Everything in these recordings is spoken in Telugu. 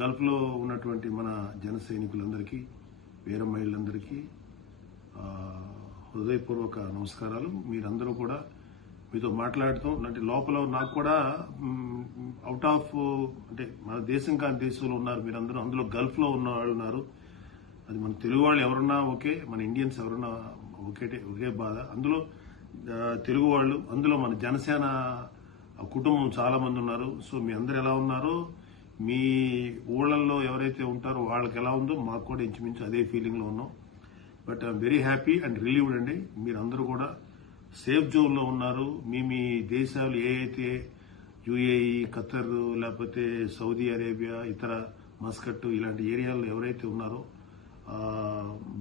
గల్ఫ్లో ఉన్నటువంటి మన జన సైనికులందరికీ వీర మహిళలందరికీ హృదయపూర్వక నమస్కారాలు. మీరందరూ కూడా మీతో మాట్లాడతాం అంటే లోపల నాకు కూడా అవుట్ ఆఫ్ అంటే మన దేశం కాని దేశంలో ఉన్నారు మీరందరూ, అందులో గల్ఫ్లో ఉన్న వాళ్ళు ఉన్నారు. అది మన తెలుగు వాళ్ళు ఎవరున్నా ఓకే, మన ఇండియన్స్ ఎవరున్నా ఒకే బాధ. అందులో తెలుగు వాళ్ళు, అందులో మన జనసేన కుటుంబం చాలా మంది ఉన్నారు. సో మీ అందరు ఎలా ఉన్నారో, మీ ఊళ్ళల్లో ఎవరైతే ఉంటారో వాళ్ళకి ఎలా ఉందో మాకు కూడా ఇంచుమించు అదే ఫీలింగ్లో ఉన్నాం. But I'm very happy and relieved అండి. మీరందరూ కూడా సేఫ్ జోన్లో ఉన్నారు. మీ దేశాలు ఏ అయితే యుఏఈ, ఖతర్, లేకపోతే సౌదీ అరేబియా, ఇతర మస్కట్ ఇలాంటి ఏరియాల్లో ఎవరైతే ఉన్నారో,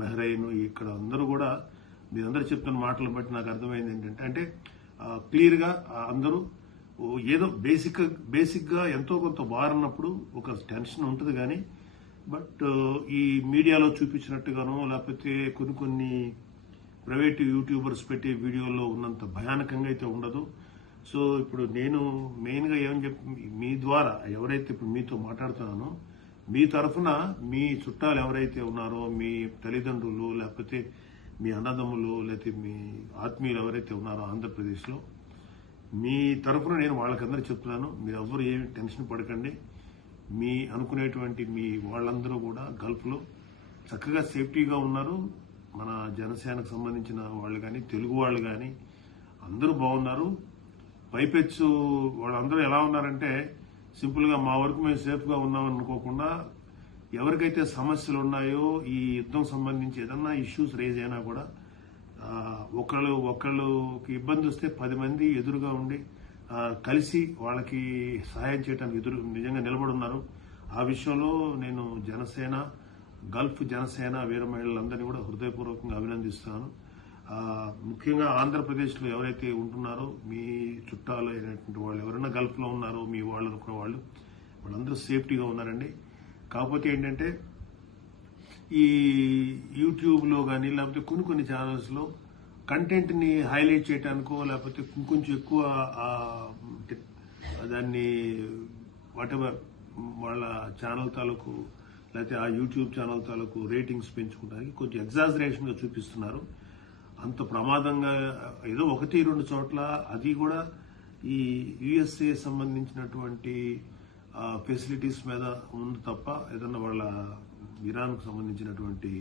బహ్రెయిన్, ఇక్కడ అందరూ కూడా మీరందరూ చెప్తున్న మాటలను బట్టి నాకు అర్థమైంది ఏంటంటే, అంటే క్లియర్గా అందరూ ఏదో బేసిక్ గా ఎంతో కొంత బారన్నప్పుడు ఒక టెన్షన్ ఉంటుంది. కానీ బట్ ఈ మీడియాలో చూపించినట్టుగానో లేకపోతే కొన్ని ప్రైవేట్ యూట్యూబర్స్ పెట్టే వీడియోల్లో ఉన్నంత భయానకంగా అయితే ఉండదు. సో ఇప్పుడు నేను మెయిన్గా ఏమని చెప్పి మీ ద్వారా ఎవరైతే ఇప్పుడు మీతో మాట్లాడుతున్నానో, మీ తరఫున మీ చుట్టాలు ఎవరైతే ఉన్నారో, మీ తల్లిదండ్రులు లేకపోతే మీ అన్నదమ్ములు లేకపోతే మీ ఆత్మీయులు ఎవరైతే ఉన్నారో ఆంధ్రప్రదేశ్లో, మీ తరఫున నేను వాళ్ళకందరూ చెప్తున్నాను, మీరు ఎవ్వరు ఏమి టెన్షన్ పడకండి. మీ అనుకునేటువంటి మీ వాళ్ళందరూ కూడా గల్ఫ్లో చక్కగా సేఫ్టీగా ఉన్నారు. మన జనసేనకు సంబంధించిన వాళ్ళు కానీ తెలుగు వాళ్ళు కానీ అందరూ బాగున్నారు. పైపెచ్చు వాళ్ళందరూ ఎలా ఉన్నారంటే సింపుల్గా మా వరకు మేము సేఫ్గా ఉన్నామని అనుకోకుండా, ఎవరికైతే సమస్యలు ఉన్నాయో ఈ యుద్ధం సంబంధించి ఏదన్నా ఇష్యూస్ రేజ్ అయినా కూడా ఒకళ్ళకి ఇబ్బంది వస్తే 10 మంది ఎదురుగా ఉండి కలిసి వాళ్ళకి సహాయం చేయడానికి నిజంగా నిలబడున్నారు. ఆ విషయంలో నేను గల్ఫ్ జనసేన వీర మహిళలందరినీ కూడా హృదయపూర్వకంగా అభినందిస్తున్నాను. ముఖ్యంగా ఆంధ్రప్రదేశ్లో ఎవరైతే ఉంటున్నారో మీ చుట్టాలు అయినటువంటి వాళ్ళు ఎవరైనా గల్ఫ్లో ఉన్నారో, మీ వాళ్ళు అనుకున్న వాళ్ళందరూ సేఫ్టీగా ఉన్నారండి. కాకపోతే ఏంటంటే ఈ యూట్యూబ్లో కానీ లేకపోతే కొన్ని ఛానల్స్లో కంటెంట్ని హైలైట్ చేయడానికో లేకపోతే కొంచెం ఎక్కువ దాన్ని వాటెవర్ వాళ్ళ ఛానల్ తాలూకు లేకపోతే ఆ యూట్యూబ్ ఛానల్ తాలూకు రేటింగ్స్ పెంచుకోవడానికి కొంచెం ఎగ్జాజరేషన్గా చూపిస్తున్నారు. అంత ప్రమాదంగా ఏదో 1-2 చోట్ల, అది కూడా ఈ యుఎస్ఏ సంబంధించినటువంటి ఫెసిలిటీస్ మీద ఉంది తప్ప ఏదన్నా వాళ్ళ ఇరాన్కు సంబంధించినటువంటి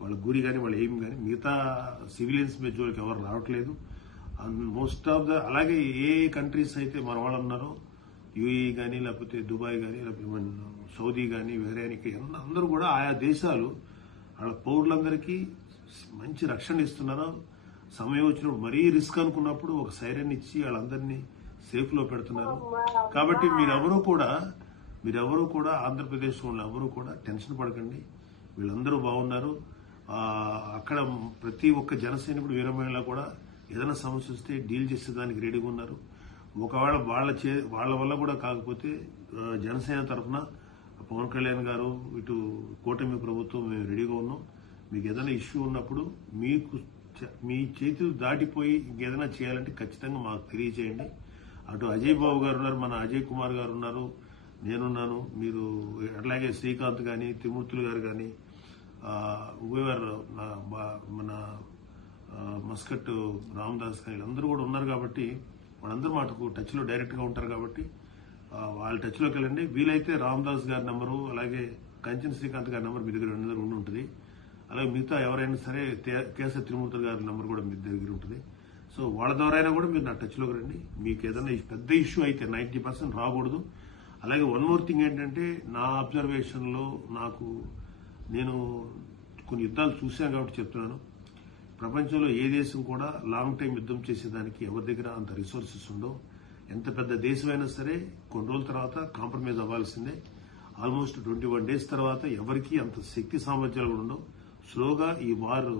వాళ్ళ గురి కానీ వాళ్ళ ఎయిమ్ కానీ మిగతా సివిలియన్స్ మీద జోలికి ఎవరు రావట్లేదు. మోస్ట్ ఆఫ్ అలాగే ఏ కంట్రీస్ అయితే మన వాళ్ళు ఉన్నారో, యూఏఈ కానీ లేకపోతే దుబాయ్ కానీ లేకపోతే సౌదీ కానీ బహ్రెయిన్కి అందరూ కూడా ఆయా దేశాలు వాళ్ళ పౌరులందరికీ మంచి రక్షణ ఇస్తున్నారు. సమయం వచ్చినప్పుడు మరీ రిస్క్ అనుకున్నప్పుడు ఒక సైరన్ ఇచ్చి వాళ్ళందరినీ సేఫ్ లో పెడుతున్నారు. కాబట్టి మీరెవరూ కూడా ఆంధ్రప్రదేశ్ వాళ్ళు ఎవరూ కూడా టెన్షన్ పడకండి. వీళ్ళందరూ బాగున్నారు. అక్కడ ప్రతి ఒక్క జనసైనికుడు వీర మహిళ కూడా ఏదైనా సమస్య వస్తే డీల్ చేసేదానికి రెడీగా ఉన్నారు. ఒకవేళ వాళ్ళ వల్ల కూడా కాకపోతే జనసేన తరఫున పవన్ కళ్యాణ్ గారు, ఇటు కూటమి ప్రభుత్వం మేము రెడీగా ఉన్నాం. మీకు ఏదైనా ఇష్యూ ఉన్నప్పుడు మీ చేతులు దాటిపోయి ఇంకేదైనా చేయాలంటే ఖచ్చితంగా మాకు తెలియజేయండి. అటు అజయ్ బాబు గారు ఉన్నారు, మన అజయ్ కుమార్ గారు ఉన్నారు, నేనున్నాను. మీరు అట్లాగే శ్రీకాంత్ కానీ త్రిమూర్తులు గారు కానీ మన మస్కట్ రామదాస్ కానీ అందరూ కూడా ఉన్నారు. కాబట్టి వాళ్ళందరూ మాకు టచ్లో డైరెక్ట్గా ఉంటారు. కాబట్టి వాళ్ళ టచ్లోకి వెళ్ళండి. వీలైతే రామదాస్ గారి నెంబరు అలాగే కంచెన్ శ్రీకాంత్ గారి నెంబర్ మీ దగ్గర ఉండి ఉంటుంది. అలాగే మిగతా ఎవరైనా సరే కేసరి త్రిమూర్తులు గారి నెంబర్ కూడా మీ దగ్గర ఉంటుంది. సో వాళ్ళ ద్వారా అయినా కూడా మీరు నా టచ్లోకి రండి. మీకు ఏదైనా పెద్ద ఇష్యూ అయితే 90% రాకూడదు. అలాగే వన్ మోర్ థింగ్ ఏంటంటే, నా అబ్జర్వేషన్లో నేను కొన్ని యుద్ధాలు చూశాను కాబట్టి చెప్తున్నాను. ప్రపంచంలో ఏ దేశం కూడా లాంగ్ టైం యుద్ధం చేసేదానికి ఎవరి దగ్గర అంత రిసోర్సెస్ ఉండవు. ఎంత పెద్ద దేశమైనా సరే కొన్ని రోజుల తర్వాత కాంప్రమైజ్ అవ్వాల్సిందే. ఆల్మోస్ట్ 21 days తర్వాత ఎవరికి అంత శక్తి సామర్థ్యాలు కూడా ఉండవు. స్లోగా ఈ వార్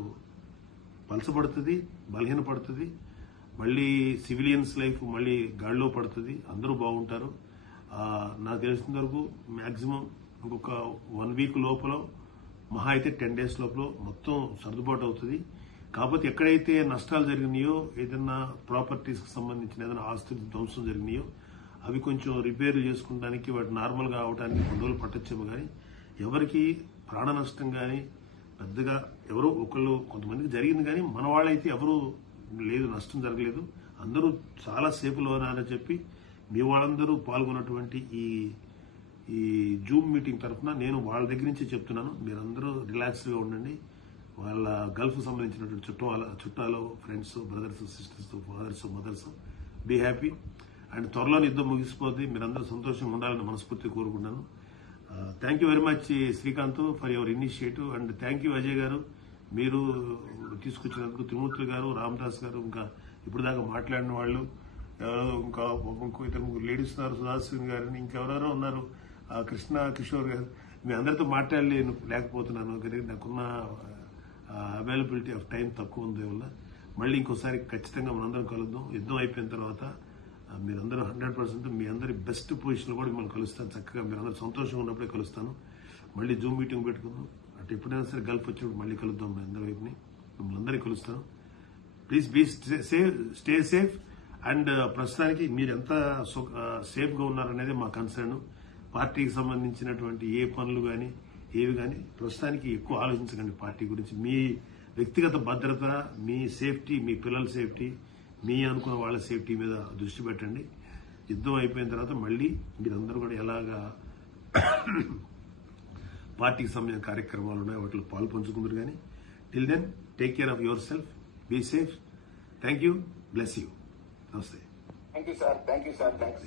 పలసపడుతుంది, బలహీనపడుతుంది. మళ్ళీ సివిలియన్స్ లైఫ్ మళ్ళీ గాడిలో పడుతుంది. అందరూ బాగుంటారు. నాకు తెలిసిన వరకు మాక్సిమం ఇంకొక 1 week లోపల, మహా అయితే 10 days లోపల మొత్తం సర్దుబాటు అవుతుంది. కాకపోతే ఎక్కడైతే నష్టాలు జరిగినాయో, ఏదైనా ప్రాపర్టీస్కి సంబంధించిన ఏదైనా ఆస్తులు ధ్వంసం జరిగినాయో అవి కొంచెం రిపేర్లు చేసుకోవడానికి వాటి నార్మల్గా అవడానికి కొన్ని రోజులు పట్టొచ్చేమో కానీ ఎవరికి ప్రాణ నష్టం కానీ పెద్దగా ఎవరో ఒకళ్ళు కొంతమందికి జరిగింది కానీ మన వాళ్ళైతే ఎవరు లేదు, నష్టం జరగలేదు. అందరూ చాలా సేఫ్లో ఉన్నారని చెప్పి మీ వాళ్ళందరూ పాల్గొన్నటువంటి ఈ జూమ్ మీటింగ్ తరఫున నేను వాళ్ళ దగ్గర నుంచి చెప్తున్నాను. మీరందరూ రిలాక్స్గా ఉండండి. వాళ్ళ గల్ఫ్ సంబంధించినటువంటి చుట్టాలు, friends, brothers, sisters, fathers, mothers, be happy. And త్వరలో యుద్ధం ముగిసిపోతే మీరందరూ సంతోషంగా ఉండాలని మనస్ఫూర్తి కోరుకుంటున్నాను. Thank you very much Srikanth for your initiative. And thank you Ajay garu, మీరు తీసుకొచ్చినందుకు. త్రిమూర్తులు గారు, రామదాస్ గారు, ఇంకా ఇప్పుడు దాకా మాట్లాడిన వాళ్ళు ఇంకా ఇద్దరు ముగ్గురు లేడీస్ ఉన్నారు, సుధాశ్రీ గారిని, ఇంకెవరెవరో ఉన్నారు, కృష్ణ కిషోర్ గారు. మీ అందరితో లేకపోతున్నాను కానీ నాకున్న అవైలబిలిటీ ఆఫ్ టైం తక్కువ ఉంది వల్ల. మళ్ళీ ఇంకోసారి ఖచ్చితంగా మనందరం కలుద్దాం. యుద్ధం అయిపోయిన తర్వాత మీరందరూ 100% మీ అందరి బెస్ట్ పొజిషన్లో కూడా మిమ్మల్ని కలుస్తాను. చక్కగా మీరందరూ సంతోషంగా ఉన్నప్పుడే కలుస్తాను. మళ్ళీ జూమ్ మీటింగ్ పెట్టుకుందాం. అటు ఎప్పుడైనా సరే గల్ఫ్ వచ్చినప్పుడు మళ్ళీ కలుద్దాం. మీ అందరి వైపుని మిమ్మల్ని అందరికీ కలుస్తాను. Please be stay safe. And ప్రస్తుతానికి మీరు ఎంత సేఫ్గా ఉన్నారనేది మా కన్సర్న్. పార్టీకి సంబంధించినటువంటి ఏ పనులు కానీ ఏవి కానీ ప్రస్తుతానికి ఎక్కువ ఆలోచించకండి. పార్టీ గురించి మీ వ్యక్తిగత భద్రత, మీ సేఫ్టీ, మీ పిల్లల సేఫ్టీ, మీ అనుకున్న వాళ్ళ సేఫ్టీ మీద దృష్టి పెట్టండి. యుద్ధం అయిపోయిన తర్వాత మళ్ళీ మీరందరూ కూడా ఎలాగా పార్టీకి సంబంధించిన కార్యక్రమాలు ఉన్నాయి వాటిలో పాలు పంచుకుందరు. కానీ till then take care of yourself, be safe. Thank you, bless you. నమస్తే. Thank you sir.